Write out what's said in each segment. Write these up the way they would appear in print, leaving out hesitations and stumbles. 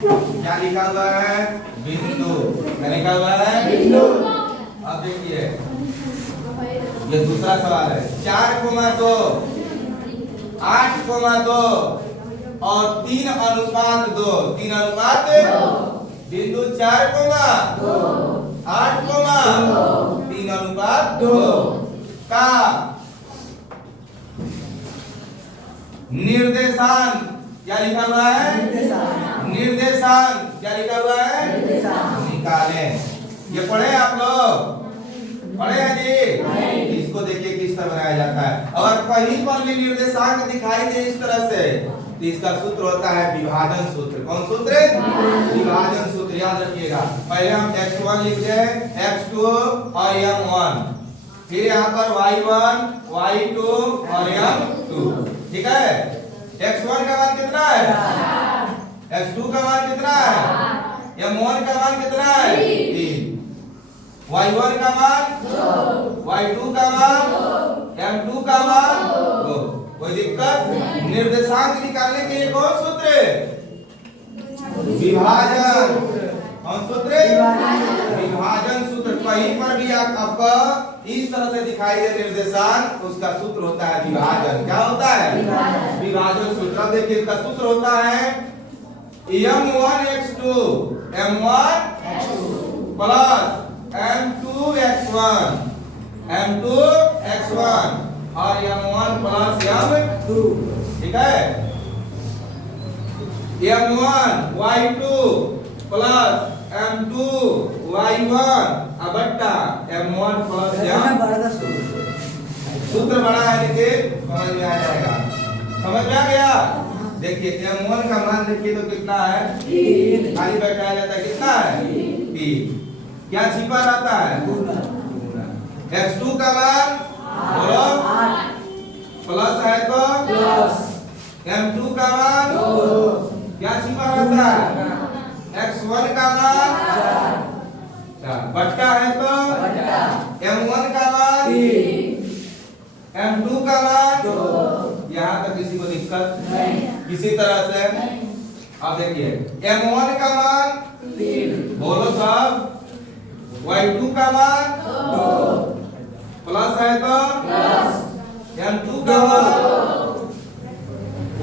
क्या लिखा हुआ है? बिंदु। क्या लिखा हुआ है? बिंदु। अब देखिए ये दूसरा सवाल है। 4,2 8,2 और 3:2 बिंदु 4,2 8,3:2 का निर्देशांक क्या लिखा हुआ है? निर्देशांक क्या लिखा हुआ है? निकालें। ये पढ़े आप लोग? पढ़े हैं जी? इसको देखिए किस तरह बनाया जाता है। अगर कहीं पर भी निर्देशांक दिखाई दे इस तरह से तो इसका सूत्र होता है विभाजन सूत्र। कौन सूत्र? विभाजन सूत्र। याद रखिएगा। पहले हम x1 लिखते हैं, x2 और m1, फिर यहाँ पर y1 y2 और m2। ठीक है? x1 का मान कितना है? x2 का मान कितना है? m1 का मान कितना है? 3। y1 का मान 2, y2 का मान 2, m2 का मान 2। कोई दिक्कत? निर्देशांक निकालने के लिए कौन सूत्र? विभाजन। कौन सूत्र? विभाजन सूत्र। कहीं पर भी आपको इस तरह से दिखाई दे निर्देशांक, उसका सूत्र होता है विभाजन। क्या होता है? विभाजन सूत्र। अब देखिए इसका सूत्र होता है m1x2 प्लस m2x1 और m1 प्लस m2। ठीक है? m1y2 प्लस m2y1 बट्टा m1 प्लस m। सूत्र बड़ा है लेकिन समझ में आ जाएगा। समझ में आ गया? देखिए m1 का मान देखिए तो कितना है? 3। खाली बैठाया जाता है कितना है? 3। क्या छिपा रहता है? x2 का मान बोलो 8 प्लस है तो प्लस m2 का मान 2। क्या छिपा रहता है? x1 का मान 4 बट्टा है तो बट्टा m1 का मान 3 m2 का मान 2। यहाँ तक किसी को दिक्कत नहीं? किसी तरह से अब देखिए m1 का मान 3 बोलो सब, y2 का मान 2 प्लस है तो प्लस m2 का मान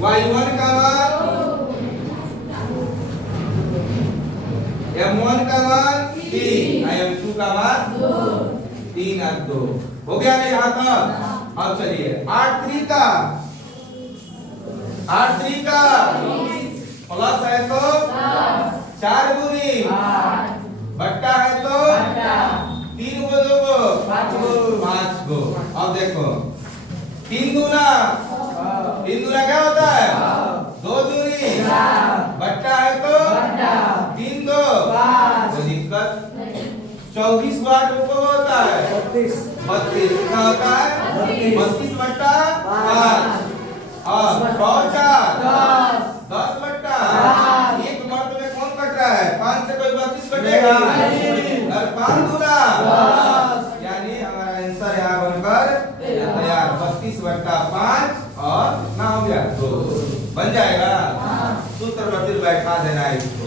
y1 का मान m1 का मान 3 m2 का मान 3 और 2। हो गया नहीं यहाँ तक? अब चलिए 8,3 का प्लस है तो 4 दूनी बट्टा है तो 3 को 2 को 5 को। अब देखो 3 दूना क्या होता है? 2 दूनी बट्टा है तो 3 2 5। दिक्कत 24 वाट को होता है 32 क्या होता है? 32 बट्टा 5 और 10 बट्टा 1 मर्द में कौन कट रहा है? 5 से कोई 32 कटेगा और 5 दूना 10। यानी हमारा आंसर यहाँ बनकर तैयार 32 बट्टा 5 और कितना हो गया? 2 बन जाएगा। सूत्र पर फिर बैठा देना है इसको।